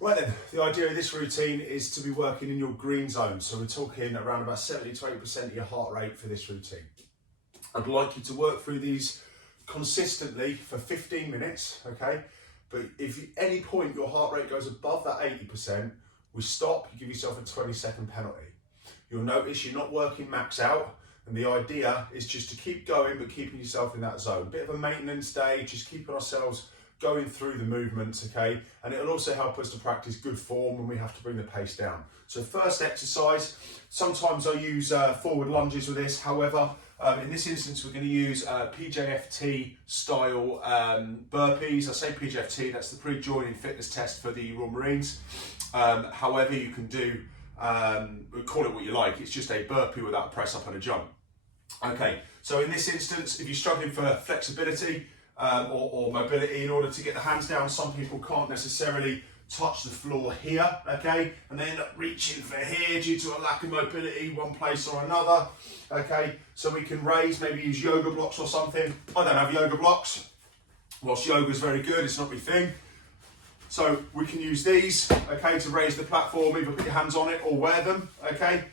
Right then, the idea of this routine is to be working in your green zone. So we're talking around about 70 to 80% of your heart rate for this routine. I'd like you to work through these consistently for 15 minutes, okay? But if at any point your heart rate goes above that 80%, we stop, you give yourself a 20-second penalty. You'll notice you're not working max out, and the idea is just to keep going, but keeping yourself in that zone. Bit of a maintenance day, just keeping ourselves going through the movements, okay? And it'll also help us to practice good form when we have to bring the pace down. So first exercise, sometimes I use forward lunges with this. However, in this instance, we're going to use PJFT style burpees. I say PJFT, that's the pre-joining fitness test for the Royal Marines. However, you can do, call it what you like, it's just a burpee without a press up and a jump. Okay, so in this instance, if you're struggling for flexibility or mobility in order to get the hands down, some people can't necessarily touch the floor here, okay, and they end up reaching for here due to a lack of mobility one place or another, okay, so we can raise, maybe use yoga blocks or something. I don't have yoga blocks, whilst yoga is very good, it's not my thing, so we can use these, okay, to raise the platform, either put your hands on it or wear them, okay,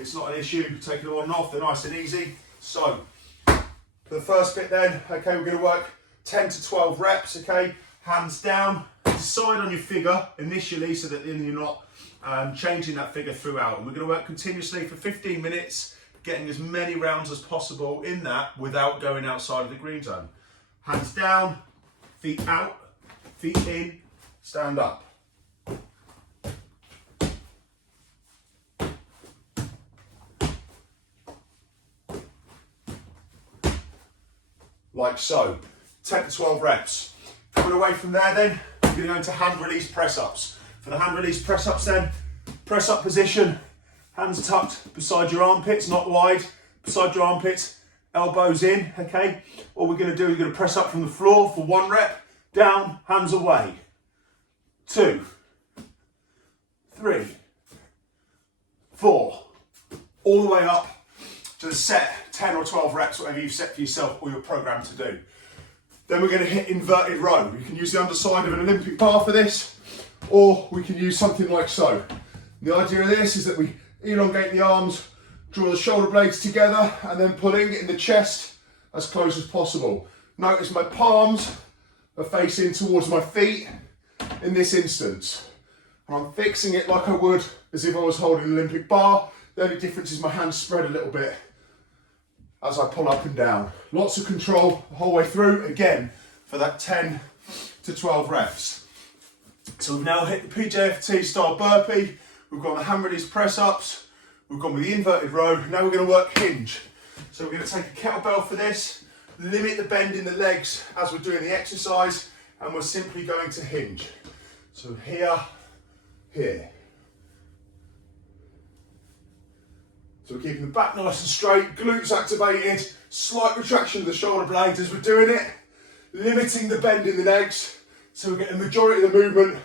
it's not an issue, taking them on and off, they're nice and easy. So for the first bit then, okay, we're going to work 10 to 12 reps, okay, hands down. Decide on your figure initially so that then you're not changing that figure throughout. And we're going to work continuously for 15 minutes, getting as many rounds as possible in that without going outside of the green zone. Hands down, feet out, feet in, stand up. Like so, 10 to 12 reps. Coming away from there then, we're going to go into hand release press ups. For the hand release press ups then, press up position, hands tucked beside your armpits, not wide, beside your armpits, elbows in, okay? All we're going to do is we're going to press up from the floor for 1 rep, down, hands away. 2, 3, 4, all the way up to the set 10 or 12 reps, whatever you've set for yourself or you're programmed to do. Then we're going to hit inverted row. You can use the underside of an Olympic bar for this, or we can use something like so. The idea of this is that we elongate the arms, draw the shoulder blades together, and then pulling in the chest as close as possible. Notice my palms are facing towards my feet in this instance. I'm fixing it like I would as if I was holding an Olympic bar. The only difference is my hands spread a little bit as I pull up and down. Lots of control the whole way through, again, for that 10 to 12 reps. So we've now hit the PJFT style burpee, we've got the hand release press ups, we've gone with the inverted row, now we're going to work hinge. So we're going to take a kettlebell for this, limit the bend in the legs as we're doing the exercise, and we're simply going to hinge. So here, here. So we're keeping the back nice and straight, glutes activated, slight retraction of the shoulder blades as we're doing it, limiting the bend in the legs, so we get a majority of the movement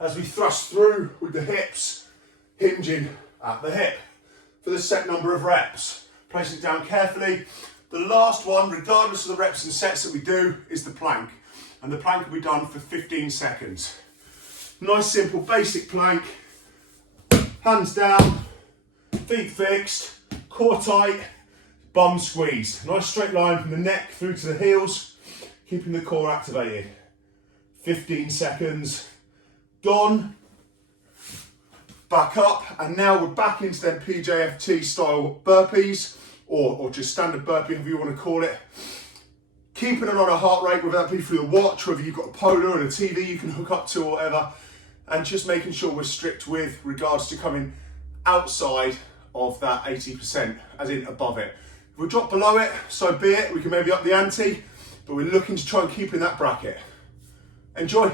as we thrust through with the hips, hinging at the hip for the set number of reps. Placing it down carefully. The last one, regardless of the reps and sets that we do, is the plank. And the plank will be done for 15 seconds. Nice, simple, basic plank. Hands down. Feet fixed, core tight, bum squeezed. Nice straight line from the neck through to the heels, keeping the core activated. 15 seconds, gone, back up, and now we're back into them PJFT style burpees, or just standard burpee, however you want to call it. Keeping an on a heart rate, whether that be through the watch, whether you've got a polar and a TV you can hook up to or whatever, and just making sure we're strict with regards to coming outside of that 80%, as in above it. If we drop below it, so be it, we can maybe up the ante, but we're looking to try and keep in that bracket. Enjoy.